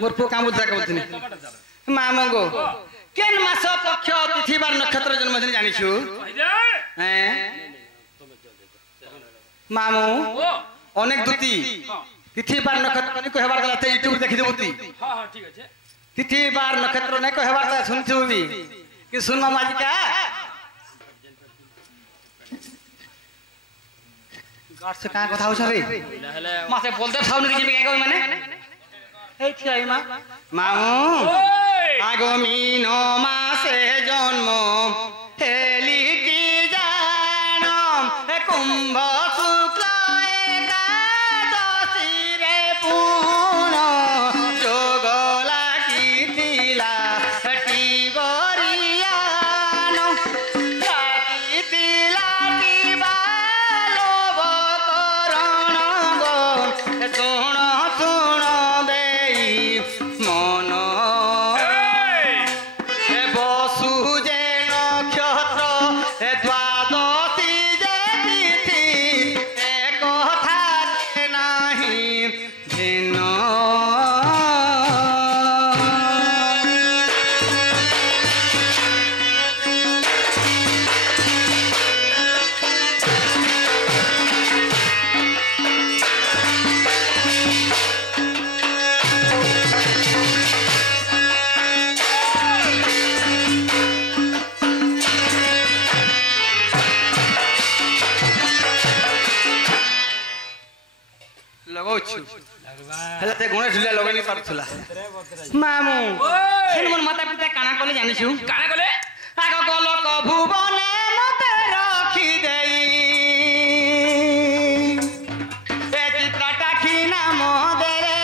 मोर पो काम बुझा कहतनी मामो गो केन मास पक्ष तिथि बार नक्षत्र जन्मदिन जानिछु हैं मामो अनेक दुती तिथि बार नक्षत्र ने कहबार गला ते यूट्यूब देखि देबती हां हां ठीक আছে तिथि बार नक्षत्र ने कहबार ता सुनछु भी कि सुन मामा जी का गार्ड से का कथा हो रे मासे बोलते साउंड के जेबे का माने ए छिया मा मामू आगमीन मासे जन्म हेली की जानम हे कुंभ शुक्ल एकादशी रे पूर्ण जोगला की तिला हटी बरियान लागी तिला की बालोब करण गो सुण सुण देई मन बसु जे नक्षत्र द्वादशी जे तिथि एक कथा नाही भिन्न लगौछु हेला ते गणेश झुला लगेनी पारथुला मामू सेन मन माता पिता काना कले जानिछु काना कले आग गल क भुवने मते रखी देई ए चित्रटा खी नाम देरे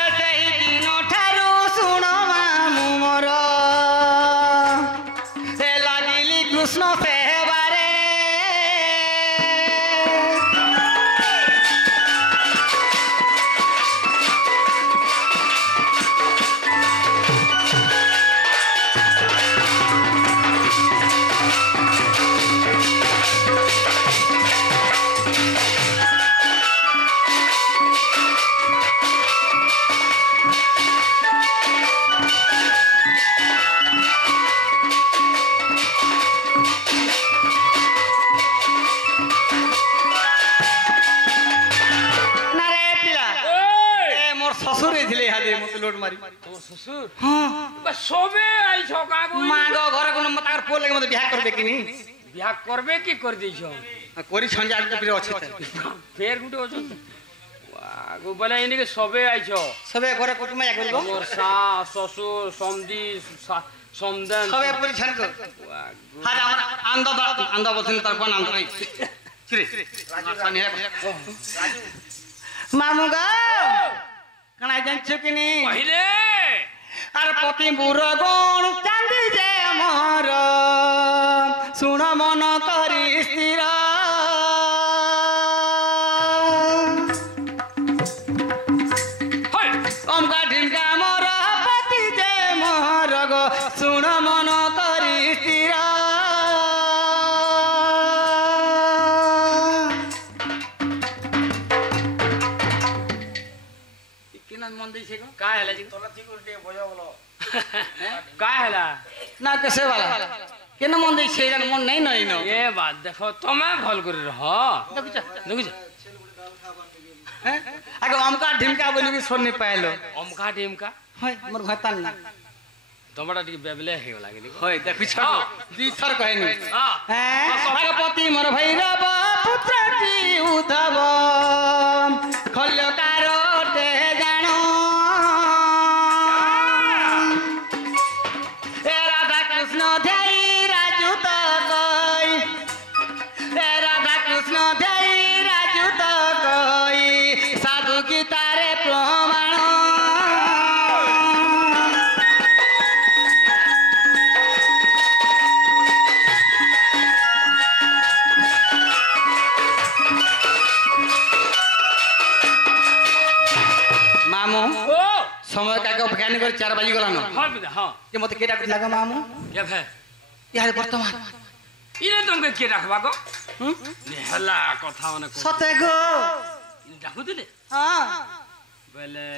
ए सेही दिन ठारू सुण मामू मोर ए लागिली कृष्ण से लोड मारी तो ससुर हां बस सोबे आई छ कागो मागो घर कोन मतार पोल लगे मते बियाह करबे कि नी बियाह करबे की कर दै छ कोरी संजा के फिर अछि फेर गुटे अछि वागो बोले इनी के सोबे आई छ सबे घरे कुटुम या करबो मोर सा ससुर समधी समदन सबे पूरी छन को हां आंदा आंदा बथिन तर कोन आंदा रे चिरे राजू मामू गा कना जानछु कि नी पहिले आर पति बुर गुण चांदी जे मोर सुण मन करी स्थिर ओमका ढिमका मोर पति जे मोर गो सुण मन करी स्थिर मन दै छेको का हैला जी तोला ठीक उल्टे बजा बोलो का हैला ना कैसे वाला केन मन दै छे जन मन नहीं नहीं न ये बात देखो तमे भल करि रह देखु हैं आगे ओमका ढिमका बोली भी सुन नहीं पाएलो ओमका ढिमका होय मोर घतान ना तमडा टी बेबले हे लागे नी होय देखु छ दी थर कहनी हैं आगे पति मोर भैरव पुत्र ती उद्धव खल्यकार ते जानो ए राधा कृष्ण ध्याई राजू तो कोई ए राधा कृष्ण ध्याई राजू तो कोई साधु की तारे प्रमाण समय का बयान कर 4 बजे गला न हां हां ये मते केटा लागा मामू क्या है यार वर्तमान इने तुमके के रखबा को नेहला कथा माने को सते गो डाकू दिले हां बोले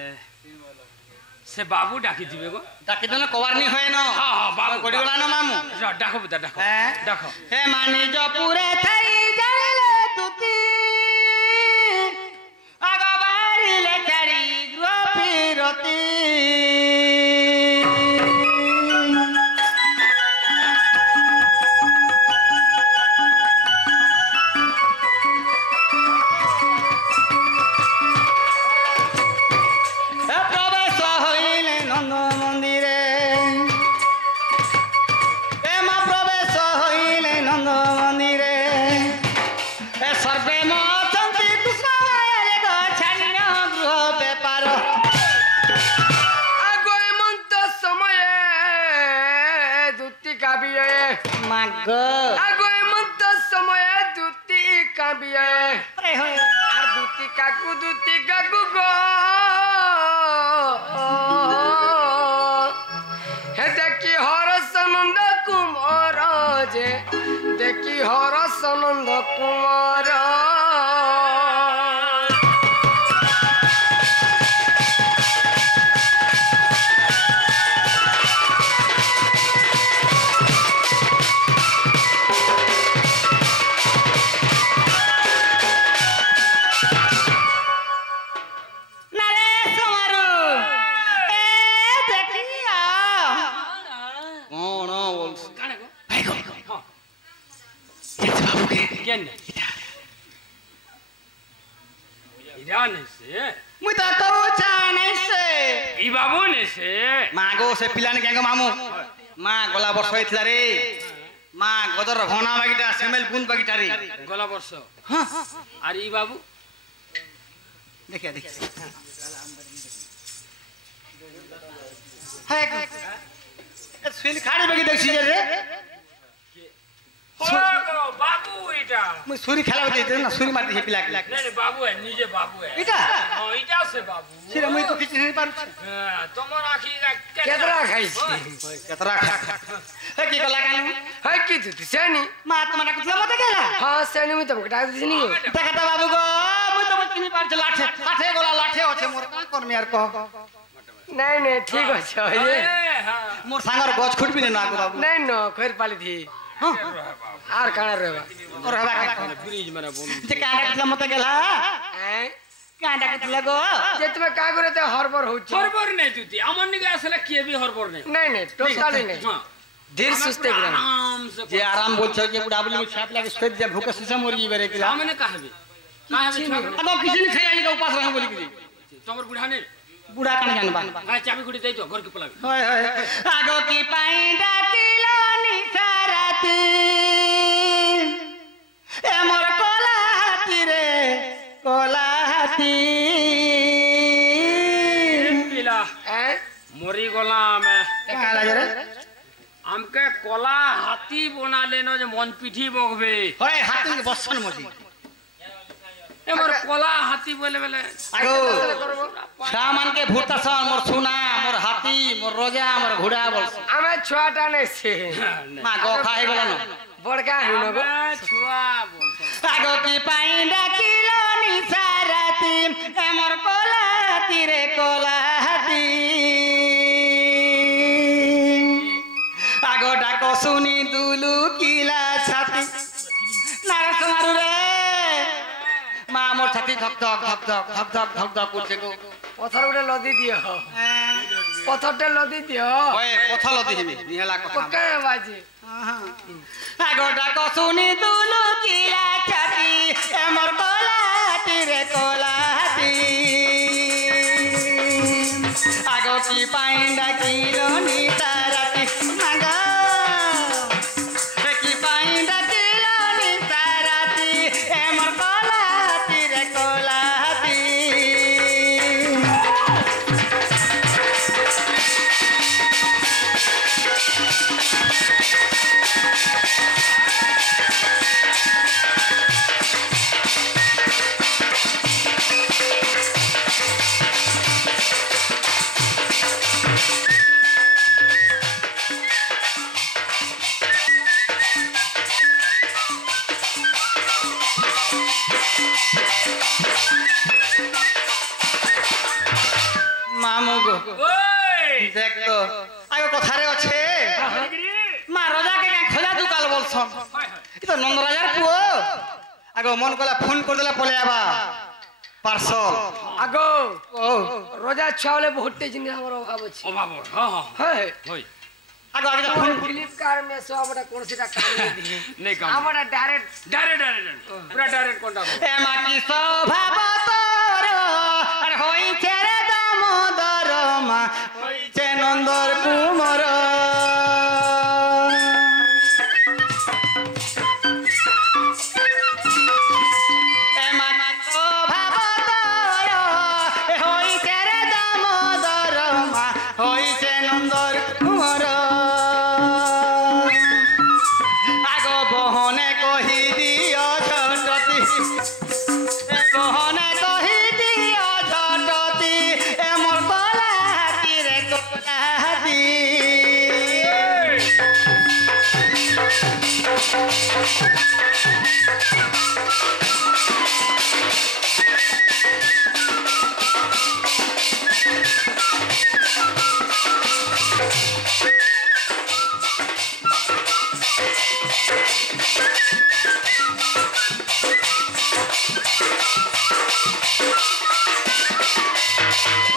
से बाबू डाकी दिबे गो डाकी दने कवारनी होय न हां बाबू गडीगला न मामू डाको बुदा डाको डाको हे मानी जो पूरे थई जाले तुती आगा बारी ले चढ़ी ग्रोफिरती आगो एमंत समय दूती काबिए আর दूती काकू गो हे देखी हरस नंद कुमार जे देखी हरस नंद कुमार मागो से पिलाने क्या मामू माँ गला वर्ष होइथिला रे माँ गदर घना बागिटा सेमेल बुन बागिटा रे गला वर्ष हां अरे ई बाबू देखिया हाय ए सुन खाड़ी बागी देखछि रे बाबू इटा मैं सुरी खेला बते ना सुरी मारती है पिला के नहीं बाबू है निजे बाबू है इटा हां इटा से बाबू सिरे मैं तो किछ नहीं पारु हां तमर आखी केतरा खाई केतरा खा है की कला कान है की थी सेनी मा तुम्हारा कुछ मत गेला हां सेनी में तुमको डाक दिनी देखता बाबू गो मैं तो किछ नहीं पारु लाठे लाठे गोला लाठे होछे मोर का करमी यार कह नहीं ठीक আছে ये हां मोर सांगर गछ खुट भी ना बाबू नहीं न खैर पाली थी आर काना रहबा और हवा फ्रिज में बोलू जे कांडा कुछ मत गेला हैं कांडा कुछ लगो जे तुम का करे ते हरबर होछ हरबर नहीं तुती अमन निगे असला के भी हरबर नहीं टोटली नहीं हां धीर सुस्ते ग्राम आराम से जे आराम बोल छ जे बुढ़ा बोली में छाप लागे स्थित जे भूख से मर जी बेरे के हमने कहबे अब किसी ने खैली का उपास रह बोली के तमर बुढ़ा ने बुढ़ा कान जानबा हां चाबी गुडी दे तो घर के पलावे होय होय आगो की पाइंडा किलो निसाराती ए मोर कोला हाथी रे कोला हाथी पिला मोरी गोला में का लागे रे हमके कोला हाथी बना लेनो जे मन पीठी बगबे होय हाथी के बसन मसी ए मोर कोला हाथी बोले बोले आगो सामान के भूता सन मोर सुना मोर हाथी मोर रोजा मोर घोड़ा बोल हमें छुआटा नहीं से मा गो खाए गेला न बड़का हिनो गो छुआ बोल आगो की पाइंडा किलो निसाराती ए मोर कोला हाथी रे कोला हाथी आगो डाको सुनी दुलु किला छाती नारस मारु रे मा मोर छाती धक धक धक धक धक धक धक धक करछे गो पत्थर उडे लदी दियो पत्थरटे लदी दियो ओए पत्थर लदी हेमी निहला कथा पक्का बाजी आगो डाको सुनी दुलु किला छाती ए मोर कोला हाथी रे कोला हाथी आगो की पाइंडा किलो निसाराती मागा की पाइंडा किलो निसाराती ए मोर कोला हाथी रे कोला हाथी দেখ তো আগে কথারে আছে মা রাজা কে খোঁজা দুকাল বলছন ই তো নন্দ রাজার পুও আগে মন কলা ফোন করে দিলা পলে আবা পার্সল আগো ও রোজা ছাওলে বহুতটি জিনিস আমার অভাব আছে অভাব হ্যাঁ হ্যাঁ হ্যাঁ আগে আগে ফোন ফ্লিপকার্ট में সব আমরা কোন সেটা কাম দিয়ে नहीं काम আমরা ডাইরেক্ট पूरा डायरेक्ट कांटेक्ट এ মাটি স্বভাব তোর আর হইছে রে দামোদর মা হইছে নন্দর কুমর এ মাটি স্বভাব তোর হইছে রে দামোদর মা হইছে নন্দর কুমর আগ বহনে কহি দিও ছোটতি বহনে কহি দিও ছোটতি এ মোর কলাহাতি রে কলাহাতি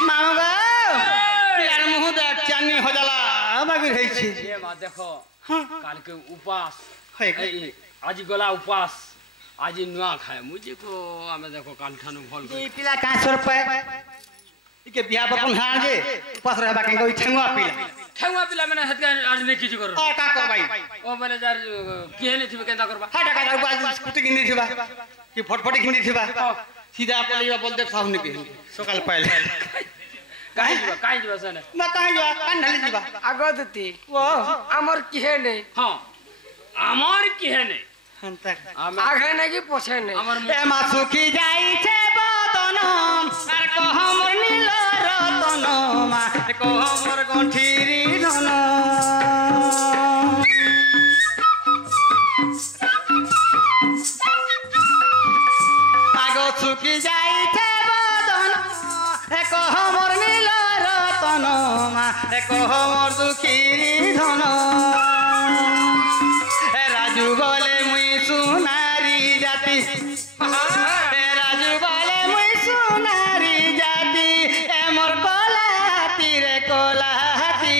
মামা यार मुंह देख चांदनी हो जाला बागी रही छी ये बात देखो काल के उपास है आज गला उपास आज नुआ खाए मुझे को हमें देखो काल ठानु भल ई पिला 500 रुपया इके बिया बपन हां जे उपास रहबा के कोई ठेंगुआ पिला ठेंगुआ पिला मैंने हत आज नहीं किछु कर आ का कर भाई ओ मैंने जार केहने थिबे केंदा करबा हा टाका दाउ आज स्कूटी किनी थिबा कि फटफटी किनी थिबा सीधा पलिवा बोल दे साहब ने के सकाल पहले काहे जीवा सने ना काहे जा कान ढाली जीवा আগো দিতি ओ আমার কি হে নেই हां আমার কেহনে हंता আগে নাকি পছে নেই আমার ए मा सुखी जाईছে বদন আর কহ মোর নীল রতন মা কহ মোর গণ্ঠিরি ধন আগ সুখী যাইছে বদন কহ মোর নীল রতন মা কহ মোর দুঃখীরি ধন রাজু বলে মুই সুনারি জাতি রাজু বলে মুই সুনারি জাতি এ মোর কলাহাতি রে কলাহাতি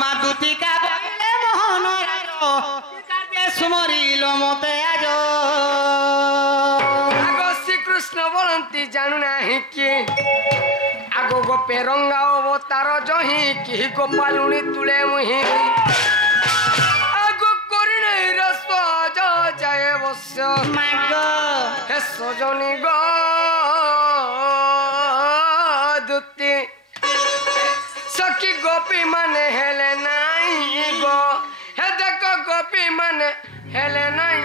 মা দুতিকা বলে মোহনরার কাজে সুমরিল মতে আজ আগো শ্রীকৃষ্ণ বলন্তি জানু নাহি কি আগো গোপে রঙ্গা অবতার জহি কি গোপালুনি তুলে মুহি আগো করি নাই রস যায় বস্য মাগ হে সজনি গ দুতি সখী গোপী মানে হেলে নাই গো হে দেখো গোপী মানে হেলে নাই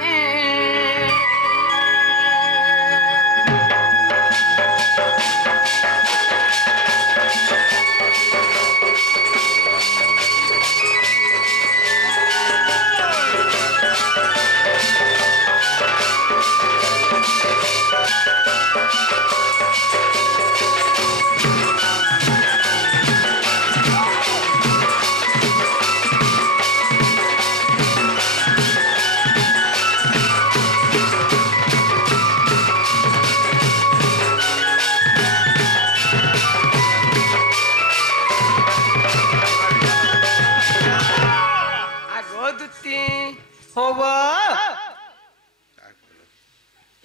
होब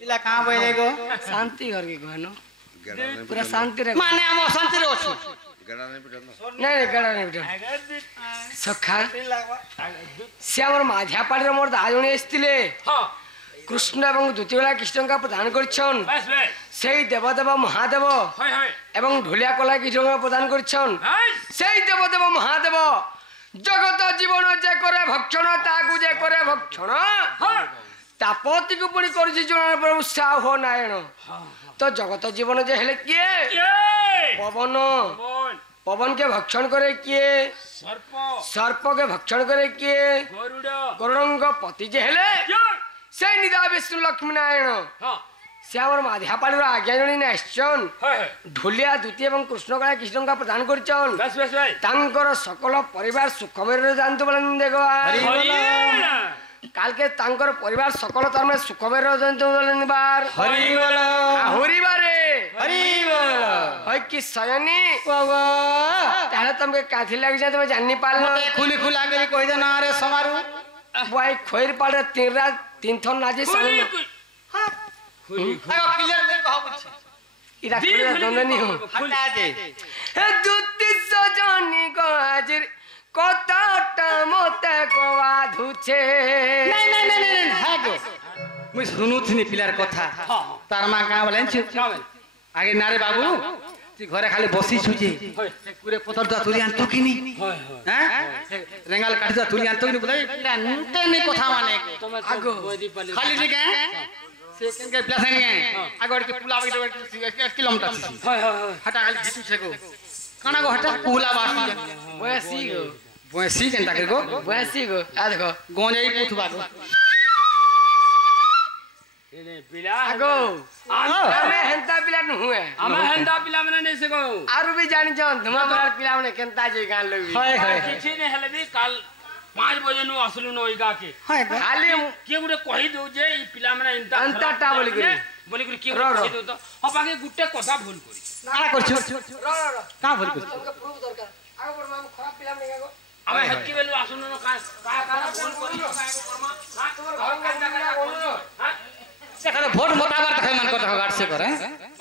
इला कहाँ बैले गो शांति घर के कहनो पूरा शांति रे माने हम शांति रे अछु नहीं गड़ा नहीं बेटा सखा श्यामर माझा पाड़ी रे मोर दाजुणी एस्तिले हां कृष्ण एवं द्वितीय बेला कृष्ण का प्रदान करछन सेई देवदेव महादेव एवं ढोलिया कला कृष्ण का प्रदान करछन सेई देवदेव महादेव जगत जीवन जे करे भक्षण ताकू जे करे भक्षण तापति को पुणी करछि जन प्रभु साह नारायण तो जगत जीवन जे हेले किए पवन पवन के भक्षण करे किए सर्प के भक्षण करे किए गरुड़ पति जे हेले से निदा विष्णु लक्ष्मी नारायण से आम माधियापाड़ी आज्ञा जन आसन ढोलिया द्वितीय और कृष्णकला कृष्ण का प्रदान कर सकल परिवार सुखमय जानते बोले देख काल के तांकर परिवार सकल तार में सुखमय जानते बोले बार हरि कि सयनी ताले तुमके काथी लग जाए तुम जानी पाल खुली खुला के कहि दे ना रे समारू भाई खोर पाड़े तीन थन नाजी संग क्लियर दे कहो बुझ इरा क्लियर दंदनी हो हटा दे हे दुत्ती सजनी को हाजिर कताटा मते को आधुचे नहीं है गो मुई सुनुथनी पिलार कथा तार मां का बोलन छ आगे नारे बाबू ती घरे खाली बसी छुजे पूरे पतर दा तुली आन तो किनी हैं रेंगाल काटी दा तुली आन तो किनी बोले पिला नते नहीं कथा माने आगो खाली ठीक है से के प्लस नहीं है आगो के पुला के 1 किलोमीटर हटा खाली घिटू छे गो काना गो हटा पुला बासी वैसी केनता के गो वैसी गो आ देखो गोंजई पुथबा गो एने पिला आगो हमें हेंता पिला न हुए हमें हेंता पिला मने नहीं से गो आरु भी जानी जान धमा तोरा पिला मने केनता जे गान लोग हाय हाय किछि ने हेले भी काल 5 बजे नु असलु न ओइगा के हाय खाली के गुटे कहि दउ जे ई पिला मने इंता अंताटा बोली के के कहि दउ तो हपाके गुटे कथा भूल करी का करछु का भूल करछु तुमके प्रूफ दरकार आगो पर हम खराब पिला मने गागो हमें हक्की बेलु असलु न का भूल करी कर्मा हां तोर घर का जगह बोलो हां सेखाने भोट मोताबार देखे मन करता गाड से करे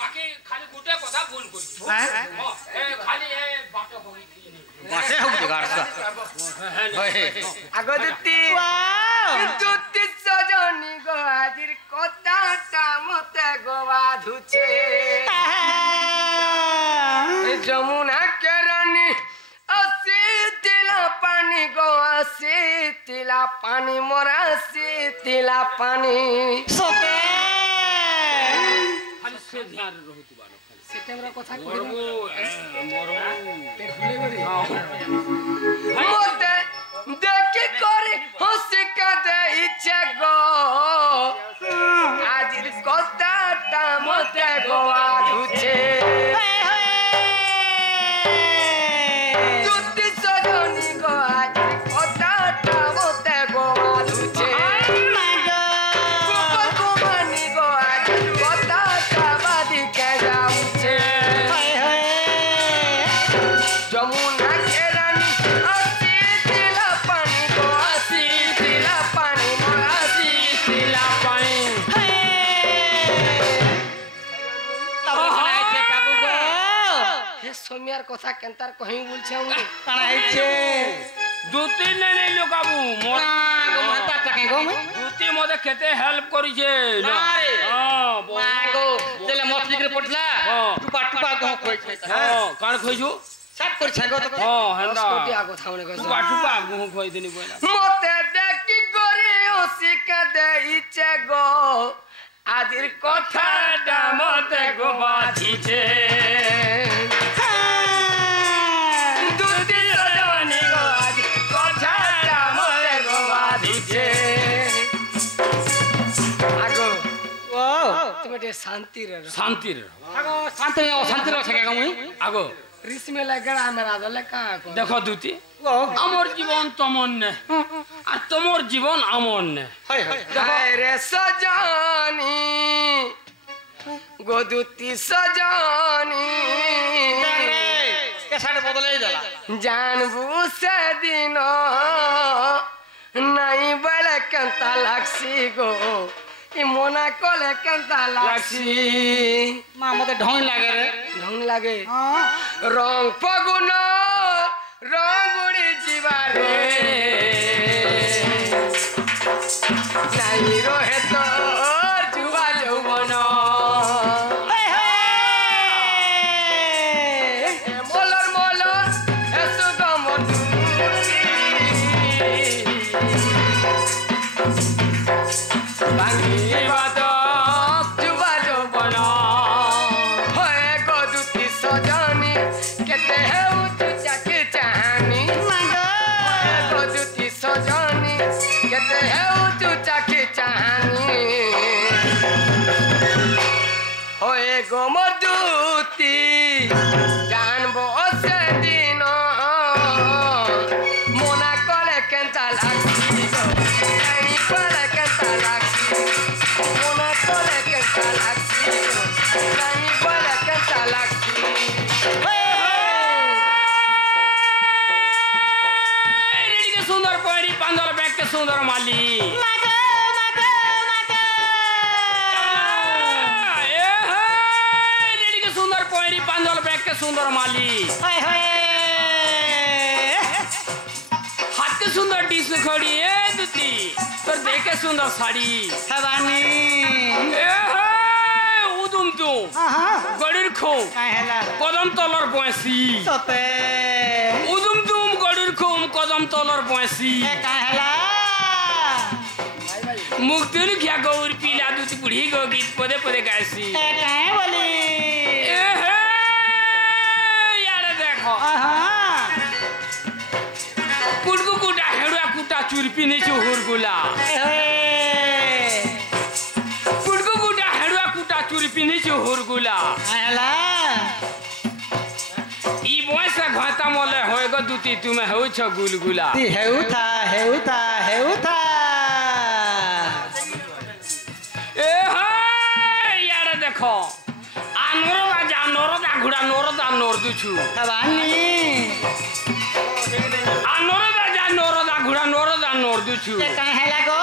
बाकी खाली गुटे कथा भूल करी हां ए खाली ए बाटो होई बाटे हो गाड से होय आगो दुत्ती दुत्ती सजनी गो हाजिर कताटा मते गोवा धुचे जमुना के रानी असीतिला पानी गो असीतिला पानी मोरा असीतिला पानी सोते खाली से ध्यान रहो तू बालो खाली से कैमरा कथा कहि मोते देखि करे हंसी के दे इच्छा गो आजिर कताटा मते गोवा धुचे दुत्ती सजनी गो आजिर कताटा मते गोवा धुचे गोपा गोमानी गो आजिर कताटा बादी के जाउचे जमुना के रानी असीतिला पानी गो असीतिला पानी मोरा असीतिला पानी तब बनाई छे काबू गो हे सोमियार कथा केनतार कहीं बोलछे हम बनाई छे दुती नहीं लोकाबू ना गो माता टके गो में दुती मोदे केते हेल्प करी छे ना अरे हां मागो जेले मछली के पटला टुपा टुपा गो खोइ छे हां कान खोइजो सात कर छे गो तो हां हेंदा कोटी आगो थामने कह टुपा टुपा गो खोइ देनी बोला मोते देखि करे ओसी के दे इचे गो आदिर कथा मते गो बाधी छे दुत्ती सजनी गो आदिर कथा मते गो बाधी छे आगो ओ तुम ते शांति रे शांति रे आगो शांति रह छे गो मुई आगो रिस में लगड़ा मेरा दले का को देखो दुती ओ আমার জীবন তমন নে আর তোমার জীবন আমন নে हाय हाय हाय रे सजानी गोदुती सजानी के साडे बदलै जाला जानबू से दिन नहीं बले कंता लागसी गो इ मोना कोले कंता लागसी मा मते ढोंग लागे रे ढंग लागे रंग फगुन रंग उड़ी जीवारे नहीं रोहे तो সুন্দর মালি রেডিকে সুন্দর পয়রি পাঞ্জল ব্যাগকে সুন্দর মালি হাতকে সুন্দর ডিস খড়ি এ দুতি তোর দেখে সুন্দর শাড়ি হবানি উদুম তু গড়ির খো কদম তলর বয়সি সতে উদুম তুম গড়ির খুম কদম তলর বয়সি কাহেলা মুক্তির ঘিয়া গৌর পিলা দুতি বুড়ি গো গীত পদে পদে গাইছি কাহে বলি ইয়ারে দেখো কুটকু কুটা হেড়ুয়া কুটা চুরপি নিচু হুরগুলা কুটকু কুটা হেড়ুয়া কুটা চুরপি নিচু হুরগুলা কাহেলা ই বয়সে ঘটা মলে হয়ে গো দুতি তুমি হেউছ গুলগুলা তি হেউথা হেউথা হেউথা ইয়ারে দেখো নরদা ঘোড়া নরদা নর দুছু হবানি নরদা ঘোড়া নরদা নর দুছু কাহেলা গো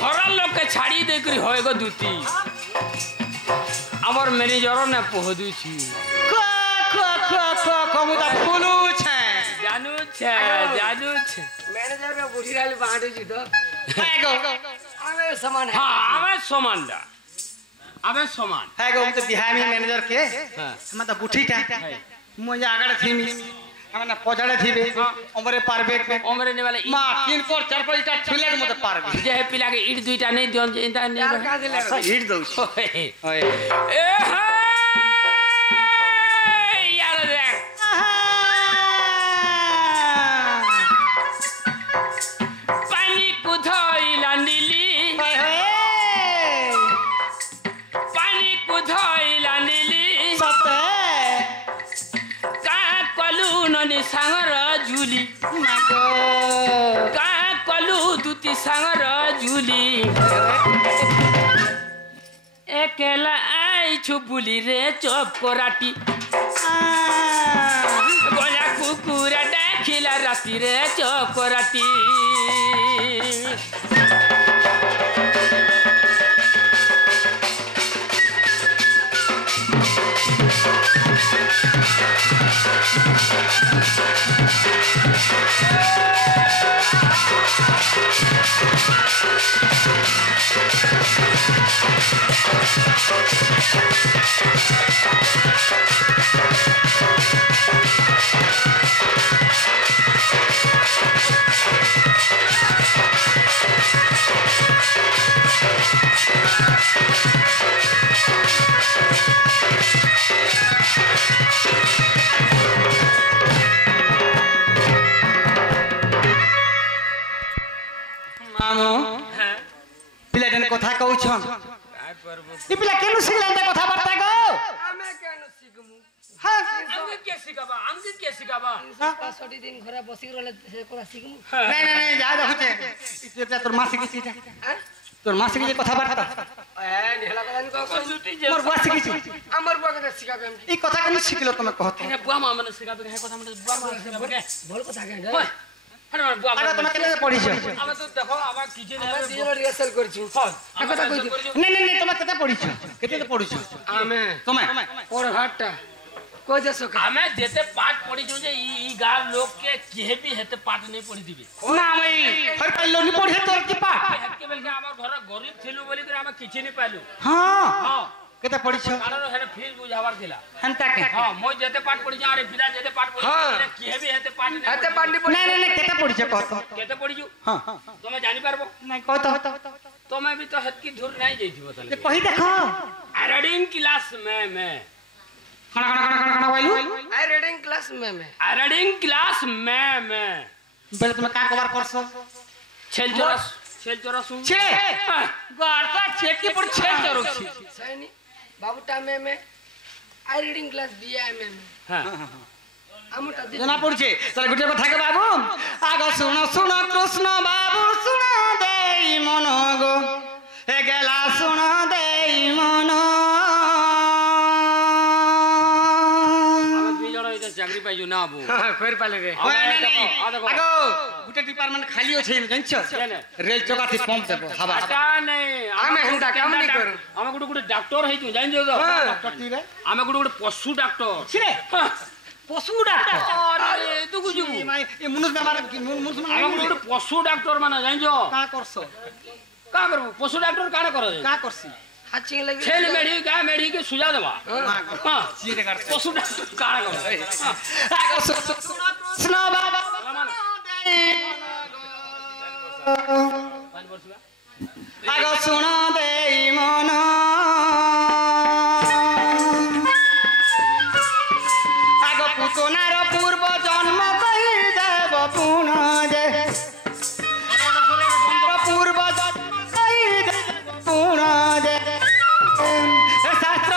ঘরের লোককে ছাড়ি দেই হয়ে গো দুতি আমার ম্যানেজর না পহদুছি কমুদা ফুলুছে জানুছে জানুছে ম্যানেজার কে বুঝি রালি বাঁটুছি তো আমি সমান হ্যাঁ আমার সমানটা আমার সমান হ্যাঁ গো তো বিহামি ম্যানেজার কে আমার তো বুঠিটা মই আগাড়ে থিমি আমার না পছাড়ে থিবে ওমরে পারবে ওমরে নেবালে মা তিন পর চার পর ইটা ছিলের মতো পারবে যে পিলাকে ইট দুইটা নেই দিন যে ইটা নেই আর কাজে লাগে হিট দউছি ওই এ ইয়ার দেখ পানি কুধইলা নীলি পানি কুধইলা নীলি সতে কা কলু ননি সাঙ্গর ঝুলি মাগো কা কলু দুতি সাঙ্গর ঝুলি একেলা আইছু বুলি রে চপ করাটি গলা কুকুরা ডাকিলা রাতি রে চপ করাটি মামু পিলাটানে কথা কউছন ই পিলা কেন শিখলান্তে কথা বার্তা গো আমি কেন শিখমু হ্যাঁ আমকে কে শিখাবা আমকে কে শিখাবা 5 দিন ঘরে বসি রলে সে কোলা শিখমু নাই নাই নাই যা দেখুছে এটা তোর মা শিখেছি এটা তোর মা শিখেছে কথা বার্তা এ নেহলা কথা নি কখন মোর বুয়া শিখেছি আমার বুয়া কথা শিখাবে আমি এই কথা কেন শিখলো তুমি কহত এ বুয়া মা মানে শিখাবে হে কথা মানে বুয়া মা শিখাবে কে ভুল কথা কে ওই আরে মানে বুয়া আরে তুমি কেন পড়িছ আমি তো দেখো আমার কিচেনে আমরা দিন রিহার্সাল করছি আমি কথা কই নাই নাই নাই তুমি কেতে পড়িছ কেতে পড়িছ আমি তুমি পড় ঘাটটা কই যাস কা আমি যেতে পাঠ পড়িছো যে ই গার লোককে কেহেবি হেতে পাঠ নেই পড়ি দিবে না আমি হর পাইলো নি পড়ে তোর কি পাঠ হেতে বেলকে আমার ঘর গরিব ছিলু বলি করে আমি কিচেনে পাইলু হ্যাঁ হ্যাঁ কেতে পড়িছ কারণ হেতে ফিল বুঝাবার দিলা হন্তা কে হ্যাঁ মই যেতে পাঠ পড়িছো আরে পিলা যেতে পাঠ পড়িছো কেহেবি হেতে পাঠ নেই হাতে পান্ডি নাই নাই নাই কেতে পড়িছ কত কেতে পড়িছো হ্যাঁ তুমি জানি পারবো নাই কত তুমি भी तो হেতকি ধুর নাই যাইতিব তাহলে কই দেখো रीडिंग क्लास में খানা খানা খানা খানা খানা বইলু আই রিডিং ক্লাস में रीडिंग क्लास में বেলে তুমি কা কভার করছো छेल चोरा सुन ছে গাড়টা ছেকি পড় ছে জরুছি सैनी बाबूटा में आई रीडिंग क्लास दिया है में हां আমটা দি জানা পড়ছে তাহলে গুটে কথা কে বাবু আগ শুনো শুনো কৃষ্ণ বাবু শুনো দেই মন গো এ গেলা শুনো দেই মন আমি দুই জন এটা চাকরি পাইছো না আবু ফের পালে রে ওই নাই নাই আগো গুটে টিপার মানে খালি আছে জানছ রেল চকাতে পম্প দেব হাওয়া এটা নেই ଆମେ ହେନ୍ତା କାମ ନି କରୁ ଆମେ ଗୋଟେ ଡାକ୍ତର ହେଇଛୁ ଜାଣିଛ ତ ଡକ୍ଟର টিরে ଆମେ ଗୋଟେ ପଶୁ ଡାକ୍ତର ছিরে পশু ডাক্তার আরে তুই বুঝিবু মাই এ মুনুস বেমার মুনুস ଆମେ ଗୋଟେ পশু ডাক্তর মানে জানিছ কা করছ কা করবো পশু ডাক্তর কাণ করে কা করছি ହାଚି ଲାଗି ଛେଳି ମେଢି ଗାଁ ମେଢି କେ ସୁଜା ଦେବା ହଁ চিরে কাটছ ପଶୁ ଡାକ୍ତର କାଣ করে কৃষ্ণ বাবা আগ শুণ দেই মন আগ পুতনার পূর্ব জন্ম কহি দেব পুণ যে পূর্ব জন্ম কহি দেব পুণ যে শাস্ত্র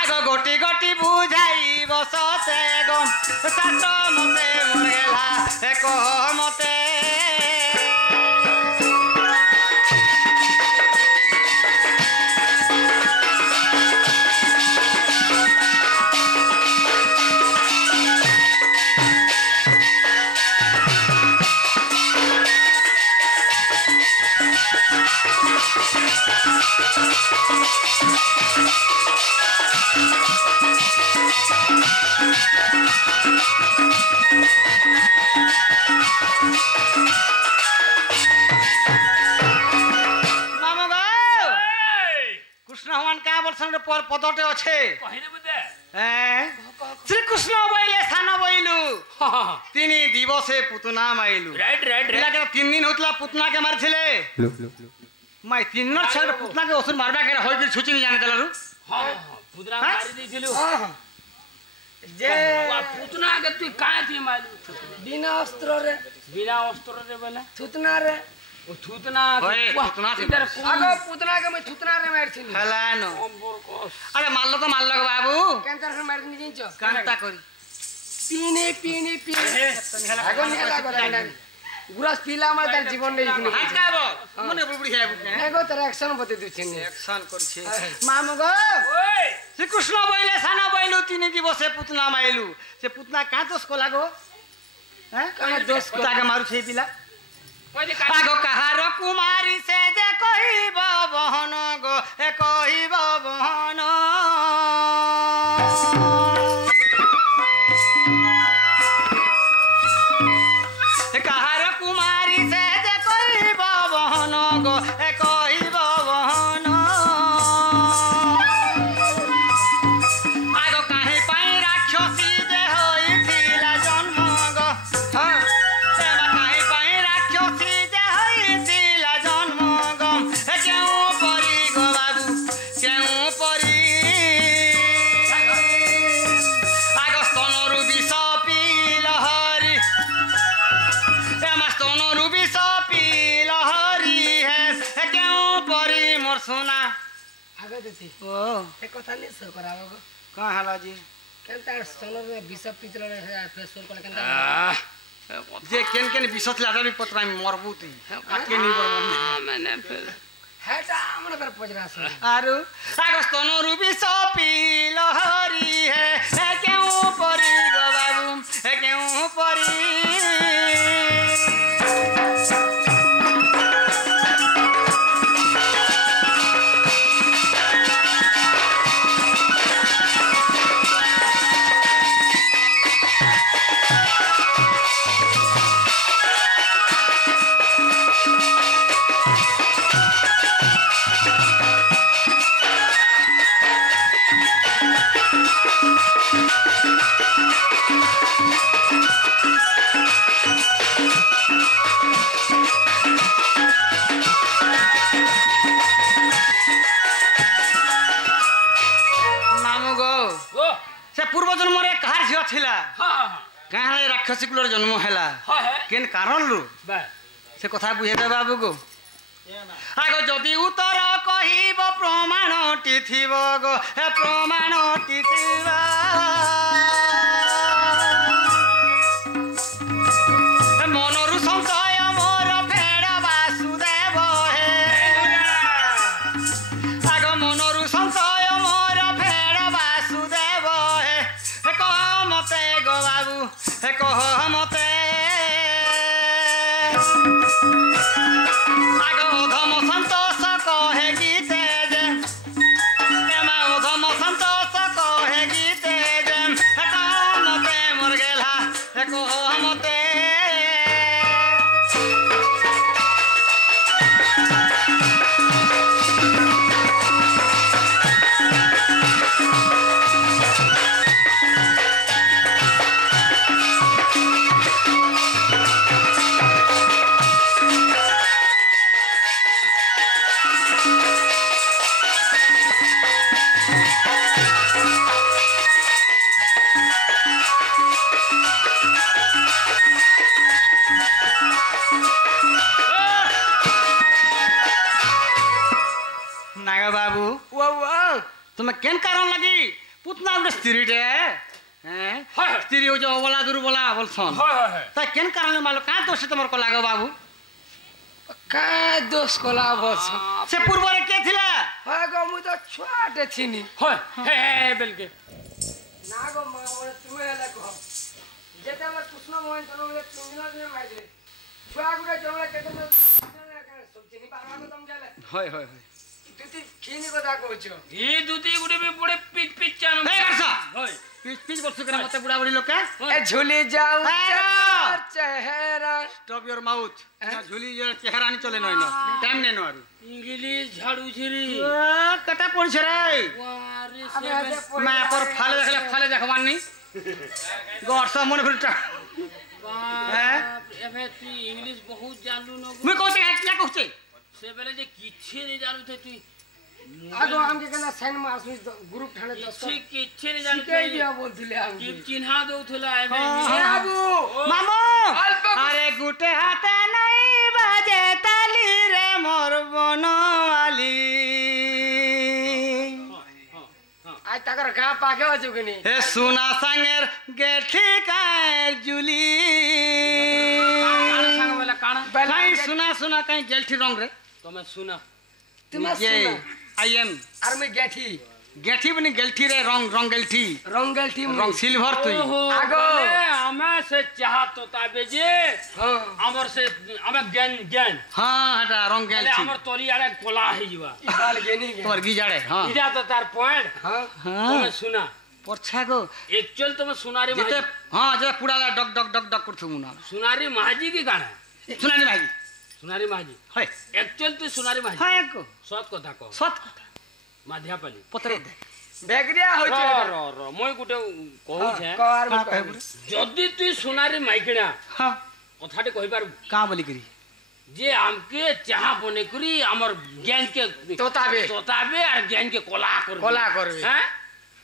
আগ গোটি গোটি বুঝাই বসতে গম শাস্ত্র মতে মরে গেলা এক মতে মামা গো কৃষ্ণ ভগবান কা বলছেন পদটে আছে କହିଲେ বুঝে হ্যাঁ শ্রীকৃষ্ণ বইলে সান বইলু তিনি দিবসে পুতনা মাইলু রাইট রাইট পিলাকে 3 দিন হতলা পুতনাকে মারছিলে মাই 3 দিন ছাড় পুতনাকে ওষুধ মারবা কেন হই কি ছুচি জানে দেলারু পুতনা মারি ଦେଇଥିଲୁ ଯେ ପୁତନା କେ তুই କାଁ তুই ମାରିଲୁ ବିନା ଅସ୍ତ୍ରରେ ବିନା ଅସ୍ତ୍ରରେ ବୋଲେ ଥୁତନାରେ ଓ ଥୁତନା ওই পুতনা ଆଗ ପୁତନାକେ ମୁଇଁ ଥୁତନାରେ ମାରିଥିଲି হেলানো আরে মারলো তো মারলো গো বাবু କେନ୍ତାରେ ମାରିଥିଲି ଜାଣିଛ কান্তা করি ପିନି ପିନି ପିନି ଆଗ ନିହେଲା ଗଲା গুরাস পিলা আমার তার জীবন নেই কিনে হাইকাব মনে বুড়ি খাইব নেগো তার অ্যাকশন বতে দিছেন অ্যাকশন করছে মামু গো ওই শ্রীকৃষ্ণ বইলে সানা বইলু 3 দিবসে পুতনা মাইলু সে পুতনা কা দোষ কলা গো হ্যাঁ কাহা দোষ তাকে মারু সেই পিলা ওই যে আগ কাহার কুমারী সে যে কহিব বহন গো এ কহিব বহন কাহার কুমারী সে যে কহিব বহন গো এ কহিব বহন আগ কাহি পাই রাক্ষসী যে হইছিলা জন্ম গো হ্যাঁ সেবা কাহি পাই রাক্ষসী যে হইছিলা জন্ম গো কেউ পরি গো বাবু কেউ পরি আগ স্তনরু বিষ পিল হরি এমা স্তনরু বিষ পিল হরি হে কেউ পরি মোর সোনা আগে দিছি ও এ কথা নি সর করাবো গো কাঁ হেলা জি কেনতা সনরে বিষ পিতলরে ফেসর কলে কেনতা যে কেন কেন বিষ ଥିଲା ବି ପତ୍ର আমি মরবু তুই কাকে নি বলব মানে হেটা আমরা করে পজরা আছে আরু আগ স্তনরু বিষ পিল হরি হে কেউ পরি গো বাবু কেউ পরি মামু গো ও সে পূর্ব জন্মরে কাহার ঝিও ছিলা হ্যাঁ কাঁ হেলা রাক্ষসী কুলর জন্ম হেলা হ্যাঁ কেন কারণ লু বা সে কথা বুঝে দে বাবু গো আগ যদি উত্তর কহিব প্রমাণটি থিব গো হে প্রমাণটি থিব মনরু সংশয় মোর ফেড় বাসুদেব হে আগ মনরু সংশয় মোর ফেড় বাসুদেব কহ মতে नागा बाबू তুমি কেন কারণ লাগি পুতনা একটা স্ত্রীটে হ্যাঁ স্ত্রী হচ্ছে অবলা দুর্বলা বলছন তাই কেন কারণে মালো কাঁ দোষ তোমার কো লাগো বাবু কা দোষ কলা বস সে পূর্বরে কে ছিলা হয় গো মু তো ছোটে ছিনি হয় হে হে বেলকে না গো মা বলে তুমি এলা কহ যেতে আমার কৃষ্ণ মোহন জনমে চুংনা দিনে মাইদে ছুয়া গুড়ে জমলা কেতে সব চিনি পারবা তো তুমি গেলে হয় হয় হয় তুই কিনি কথা কইছ এই দুটি গুড়ে বি পড়ে পিচ পিচ চান এই গাছা হয় পিচ পিচ বলছো কেন মতে বুড়া বুড়ি লোকে এ ঝুলি যাও হেরা। চেহারা স্টপ ইওর মাউথ ঝুলি চেহারা নি চলে নয় না টাইম নেনো আর ইংলিশ ঝাড়ু ঝিরি কটা পড়ছে রে ওয়ারে আমি আজ মা পর ফালে দেখলে ফালে দেখবার নি গড়সা মনে ফিরটা হ্যাঁ? এবে তুই ইংলিশ বহুত জানলু ন মুই কইতে কি কইছে সে বেলে যে কিচ্ছে নি জানু তুই আগো আমকে কেলা সাইন মারছু গ্রুপ ঠানে 10 কিচ্ছে নি জানু শিখাই দিয়া বলছিলে আমি কি চিহ্না দউথলা এবে এ বাবু মামু অল্প আরে গুটে হাতে নাই বাজে তালি রে মোর বনওয়ালি আজ তাকর গা পাকে আছে কেনি হে সোনা সাঙ্গের গেঠি কার জুলি কাণ সাঙ্গ বেলা কাণ কাই সোনা সোনা কাই গেলঠি রং রে তুমি শুনা তুমি ये শুনা आई एम আর আমি গেঠি गेठी बनी गेलठी रे रंग रंग गेलठी রঙ্গেল টিম रंग सिल्वर तुई আগো। আমি সে চাহাত তাবে যে হ্যাঁ আমার সে আমি জ্ঞান জ্ঞান हां हटा रंग তাহলে गेलठी আমার তরি আরে কলা হয়ে যাবা ইবাল গেনি তোমার গিজাড়ে हां এটা তো তার পয়েন্ট হ্যাঁ তুমি हां শুনা পরছা গো একচুয়াল তুমি সোনারি যেতে हां যে পুড়ালা ডক ডক ডক ডক করথু মুনা সোনারি মাঝি কি গানা শুনানি ভাই সোনারি মাঝি হয় একচুয়াল তুই সোনারি মাঝি হয় গো সৎ কথা কহ সত কথা মাধিয়াপালি পতরে দে বেগরিয়া র হইছে র র মই গুটে কহুছে কর हां कहबो যদি তুই সোনারি মাইকিনা हां কথাটি কহি পারবু का बोली करी যে আমকে চাহা বনে করি আমার জ্ঞানকে তোতাবে তোতাবে আর জ্ঞানকে কলা করবে কলা করবে। হ্যাঁ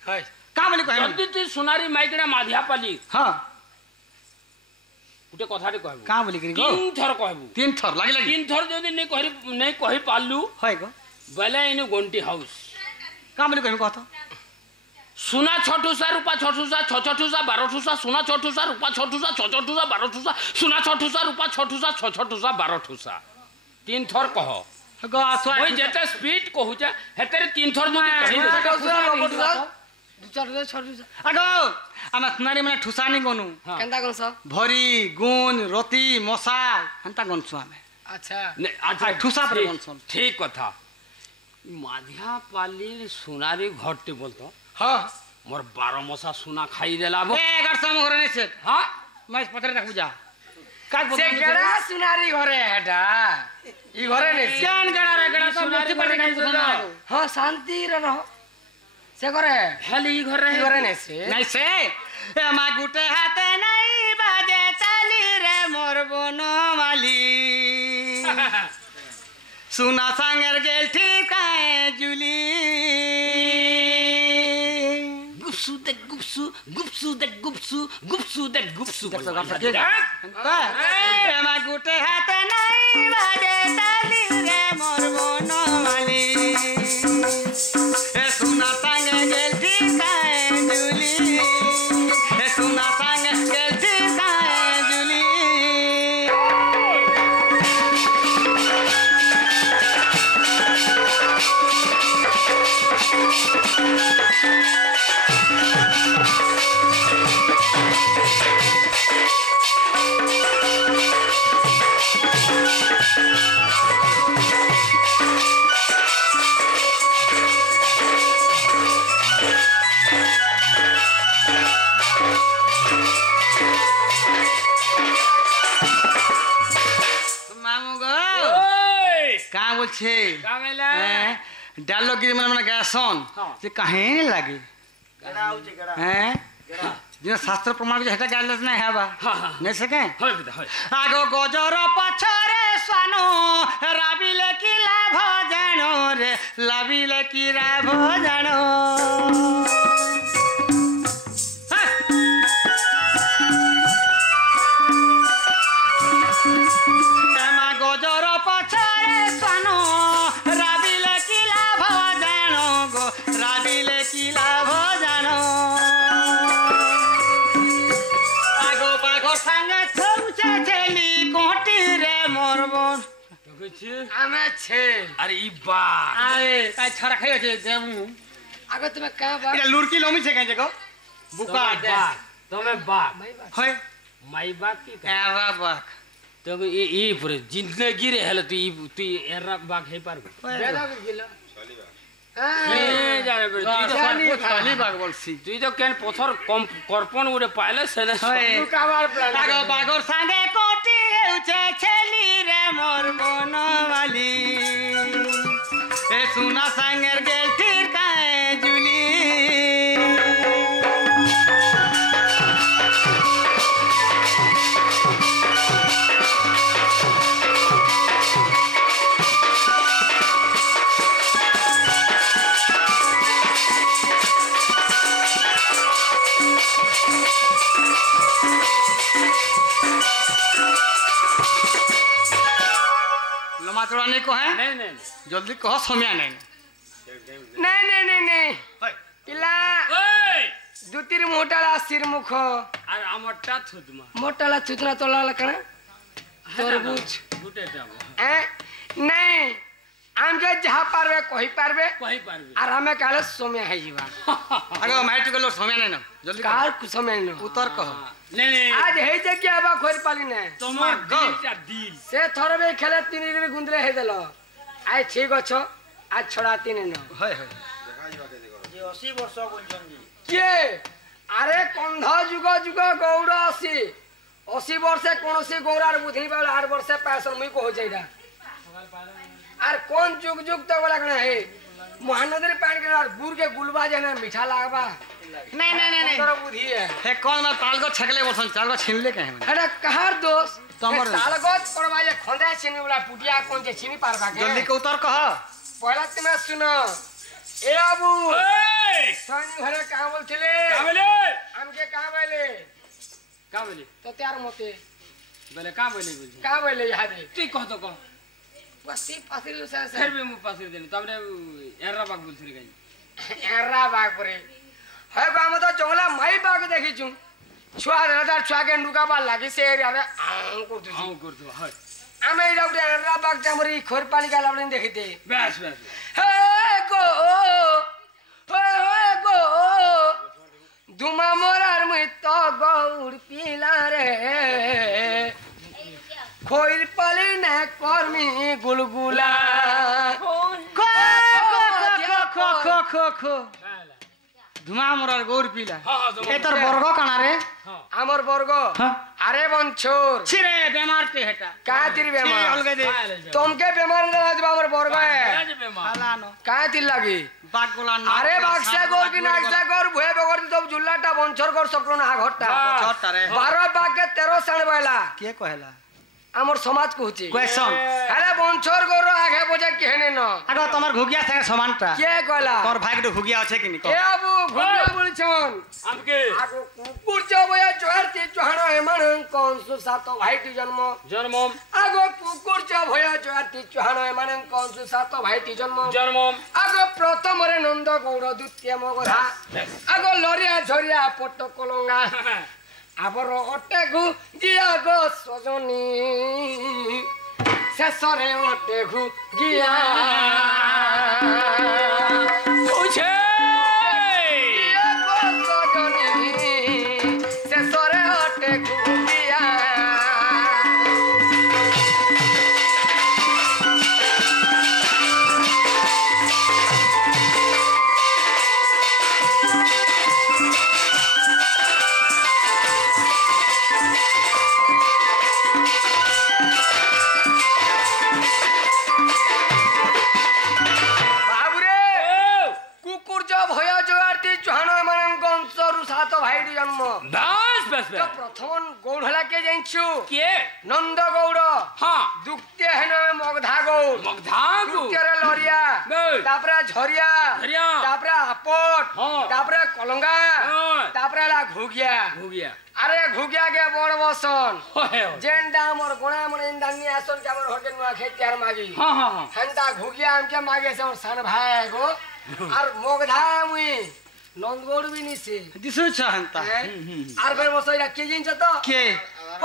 হয় का बोली कहबो যদি তুই সোনারি মাইকিনা মাধিয়াপালি हां গুটে কথাটি কহবু का बोली करी गो তিন থর কহবু तीन थर लागी लागी তিন থর যদি নেই কহি পারলু হয় গো বেলে ইনু গন্টি হাউস का बोली कहबो कत সোনা ছটুসা রূপা ছটুসা ছটুসা 12ঠুসা সোনা ছটুসা রূপা ছটুসা ছটুসা 12ঠুসা সোনা ছটুসা রূপা ছটুসা ছটুসা 12ঠুসা তিন থর কহ গো আসো ওই যেটা স্পিড কহুছে হেতেরে তিন থর যদি কহি দে দুচার ছড়ু আগো আমার সুনারি মানে ঠুসানি গনু কেনতা কোনছ ভরি গুণ রতি মশা হেন্তা গনছু আমি আচ্ছা আচ্ছা ঠুসা পরে ঠিক- বলছন। ঠিক কথা মাধিয়া পালির সোনারি ঘরটি বলতো হ্যাঁ মোর 12 মশা সোনা খাই দেলা এ এগার সাম ঘরে নেছে হ্যাঁ মাইস পত্রে দেখু যা কাজ সে গড়া সুনারি ঘরে হেটা ই ঘরে নেই কেন গড়া রে গড়া তো সুনারি মুক্তি করে ঘরে কাজ নেছে না তো। হ্যাঁ শান্তি রে রহ সে ঘরে খালি ই ঘরে ই ঘরে নেছে নাই সে এ মা গুটে হাতে নাই বাজে চালি রে মোর বনমালি সোনা সাঙ্গের গেল ঠিকায় জুলি গুপসু দে গুপসু গুপসু দে গুপসু গুপসু দে গুপসু দেখছো গাছ কে এ মা গুটে হাতে নাই বাজে চালি রে মোর বনমালি এ সোনা সাঙ্গে গেল ঠিকায় জুলি এ সোনা সাঙ্গে গেল ঠিকায় জুলি ও বলছে का मिला ডায়লগ কি মানে গায়সন যে কাহে লাগে হ্যাঁ যে শাস্ত্র প্রমাণ যে সেটা গাইলে না হেবা নেই সকে होय बेटा होय আগো গজর পছরে সানো রাবিলে কি লাভ জানো রে লাভিলে কি লাভ জানো তেমা গজর পছরে সানো রাবিলে কি লাভ জানো গো রাবিলে কি লাভ জানো আগো পাগর সঙ্গে ছৌছে ছেলি কোটি রে মরব तो कुछ আমি ছে अरे ई बा আরে তাই ছড়া খাই আছে দেমু আগে তুমি কা বা এটা লুরকি লমিছে কাই দেখো বুকা দে तुम्हें बाप হয় माई बाप की এরা বাক तो ये पूरे जिंदगी रे हल तू एरा बाग है पर বেলা গিলা ये जाने पर খালি বাক বলছি তুই তো কেন পথর কম করপন উড়ে পাইলে সেনে হয় কাবার প্ল্যান আগো বাগর সঙ্গে কোটি হেউছে ছেলি রে মোর বনমালি এ সুনা সঙ্গের গেলটির কায়ে জুলি লমা চড়া নেই কহে नहीं नहीं জলদি কহ সমিয়া নেই নাই নাই নাই নাই হয় পিলা ओए দুতির মোটালা সির মুখ আর আমারটা থুদমা মোটালা চুতনা তোলা লকনা তরবুজ গুটে যাব নাই আমি যে যাহা পারবে কহি পারবে কই পারবি আর আমি কালে সময় হয়ে যাবা আগো মাইটি গলো সমিয়া নেই না জলদি কহ। কার সময় ন উত্তর কহ नहीं नहीं আজ হেই যে কি আবা খরি পালি না তোমার দিলটা দিল সে থরবে খেলে তিন গিরি গুন্দরে হে দেল আই ঠিক অছ আজ ছড়া তিন ন হয় হয় কে আরে কন্ধ যুগ যুগ গৌড় 80 বর্ষে কোনসি গৌরার বুদ্ধি পালে 8 বর্ষে পায়সন মুই কহ যাইরা আর কোন যুগ যুগ তো বলা কেন হে মহানদীর পানি के আর गुड़ के गुलबा जेना मीठा लागबा नहीं नहीं नहीं तोरा बुद्धि है हे कौन ना तालगो छकले बसन चालगो छिनले काहे माने अरे कहार दोष तमर तालगत करबा जे खंदे छिनी वाला पुटिया कोन जे छिनी पारबा के जल्दी के उत्तर कह पहला तुम सुनो ए बाबू ओए सानी घरे कहां बोलथिले का बोले हमके कहां बोले का बोले तो त्यार मते बोले का बोले बोल कहां बोले यादे তুই কহ তো কহ बसी पासिलु से फिर भी मु पास देने तबरे एरा बाग बोलছিলি গাই एरा बाग परे है गाम तो जंगला माई बाग देखी छु छुआ दादा छुआ के नुका बा लागी से एरिया रे आं को दु हां करतो हाय आमे इरा उडे एरा बाग जामरी खोरपालिका लावले देखिते बस बस हे गो हे गो दुमा मोरार मुई तो गौड़ पीला रे खोर पाली ने कर्मी गुलगुला खो खो खो खो ধুমা মরার গৌর পিলা এ তোর বর্গ কানা রে আমার বর্গ হ্যাঁ আরে বঞ্চুর ছিরে বেমার তে হেটা কাতির বেমার অলগে দে তোমকে বেমার না লাগবে আমার বর্গ হালানো কাতির লাগি বাগ গোলান আরে বাক্সে গোর কি নাকসে গোর ভয়ে বগর তো জুল্লাটা বঞ্চর কর সকল না ঘরটা ছটা রে 12 বাগে 13 সাড়ে বাইলা কে কহেলা আমার সমাজ কহুছি কোয়েশন আরে বঞ্চর গোর আগে বোঝা কেহনে ন আগো তোমার ঘুগিয়া থাকে সমানটা কে কইলা তোর ভাইকে ঘুগিয়া আছে কিনি এ আবু ঘুরিয়া বলছন আমকে আগো কুকুর চবয়া চোহারতি চোহানো এমন কোন সুসাত ভাইটি জন্ম জন্মম আগো কুকুর চবয়া চোহারতি চোহানো এমন কোন সুসাত ভাইটি জন্ম জন্মম আগো প্রথমরে নন্দ গৌড় দ্বিতীয় মগধা আগো লরিয়া ঝরিয়া পট্ট কলঙ্গা আবর অটেঘু গিয়া গো সজনী শেষরে অটেঘু গিয়া বুঝে গিয়া গো সজনী শেষরে অটেঘু গিয়া তো প্রথম গৌড় হলা কে জানছু কে নন্দ গৌড় হ্যাঁ দুক্তে হেন মগধা গৌড় মগধাগু দুক্তেরে লরিয়া বেশ। তারপরে ঝরিয়া ঝরিয়া। তারপরে আপট হ্যাঁ। তারপরে কলঙ্গা হ্যাঁ। তারপরে হলা ঘুগিয়া ভুগিয়া আরে ঘুগিয়া গে বড় বসন হয় যেনটা আমার গোড়া মনে দানি আসন কেমন হকে নুয়া খেতে আর মাগি হ্যাঁ হ্যাঁ হ্যাঁ হেনটা ঘুগিয়া আমকে মাগে সে সান ভাই গো আর মগধা মুই নন্দগৌড় বি নিছে দিশু ছান্তা আর ফের বসাইরা কে জিনছ তো কে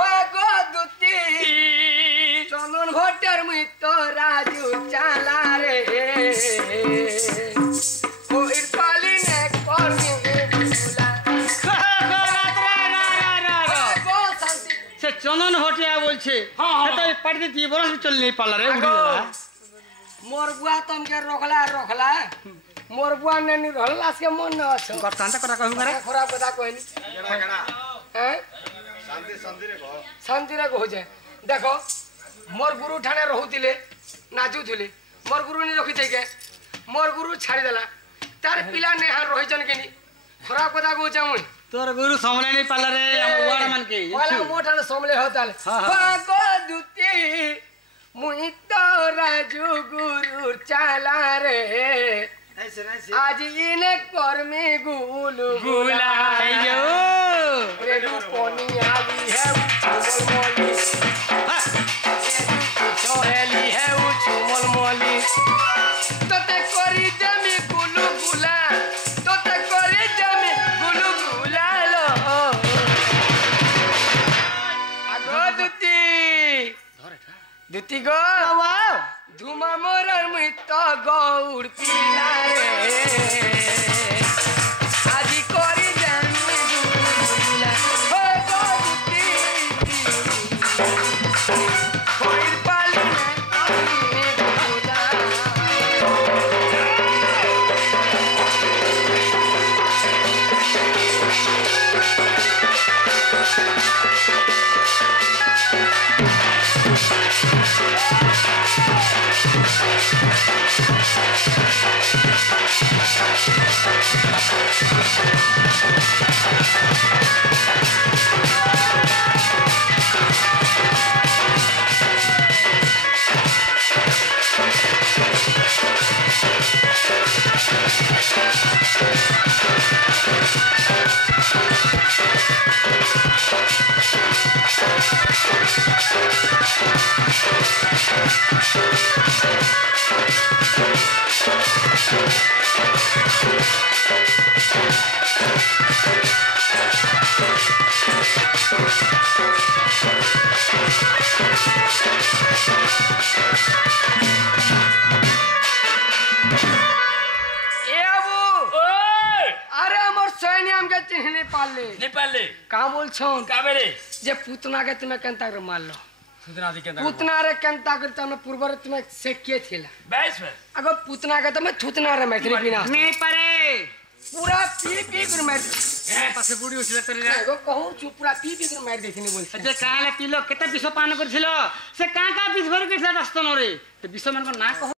ও গো দুতি চন্দন ভট্টার মিত্র রাজু চালা রে ওই পালিনে করমি বুলা গো শান্তি সে চন্দন হটিয়া বলছে হ্যাঁ, হ্যাঁ। সেটা পার্টিতে 3 বরস চল নেই পারলা রে উড়ি আগো, গেলা মোর বুয়া তমকে রখলা মোর বুয়া নেনি রহল আজকে মন না আছে কথা কথা কইম করে খরাপ কথা কইনি হ্যাঁ শান্তি রে কହୁছে দেখো মোর গুরু ঠানে রহুতিলে নাচুଥିଲେ মোর গুরু নি রখি থেকে মোর গুরু ছাড়ি দেলা তার পিলা নে হার রহিছন কেনি খরাপ কথা কହୁছে মুই তোর গুরু সমলে নেই পারলা রে আমার ওয়াড় মান কে ওলা মোঠানে সমলে হতালে হ্যাঁ, হ্যাঁ। পাগো দুতি মুই তো রাজু গুরু চালা রে আজ ইনে কর্মে গুলু গুলা এই যে ও রে রূপনি আলি হে উচুমল মলি চহেলি হে উচুমল মলি তোতে করি জমি গুলু গুলা তোতে করি জমি গুলু গুলা লো আগো দুতি দুতি গো ধুমা মোরার মৃত গৌড় পিলা রে আজি করি জানি গুলা ও গৌড়ি কইর পালি না আমি গুলা এ আবু ওই আরে আমার সৈনি আমকে চিহ্নি পারলে নেপালে কা বলছন কাবেরে যে পুতনাকে তুমি কেনতা করে মারলো সুদনা দিকে পুতনারে কেনতা করে তুমি পূর্বরে তুমি সে কে ছিলা বেশ বেশ আগো পুতনাকে তুমি থুতনারে মারলি বিনা নেই পারে पूरा पी पी कर मार পাশে বুড়ি উঠলে তোর एगो कहूं चुप पूरा पी पी कर मार देखनी बोल যে কালে পিলো কেতে বিষ পান করেছিল সে কা কা বিষ ভরে গেছিল রাস্তা নরে তো বিষ মান না কহ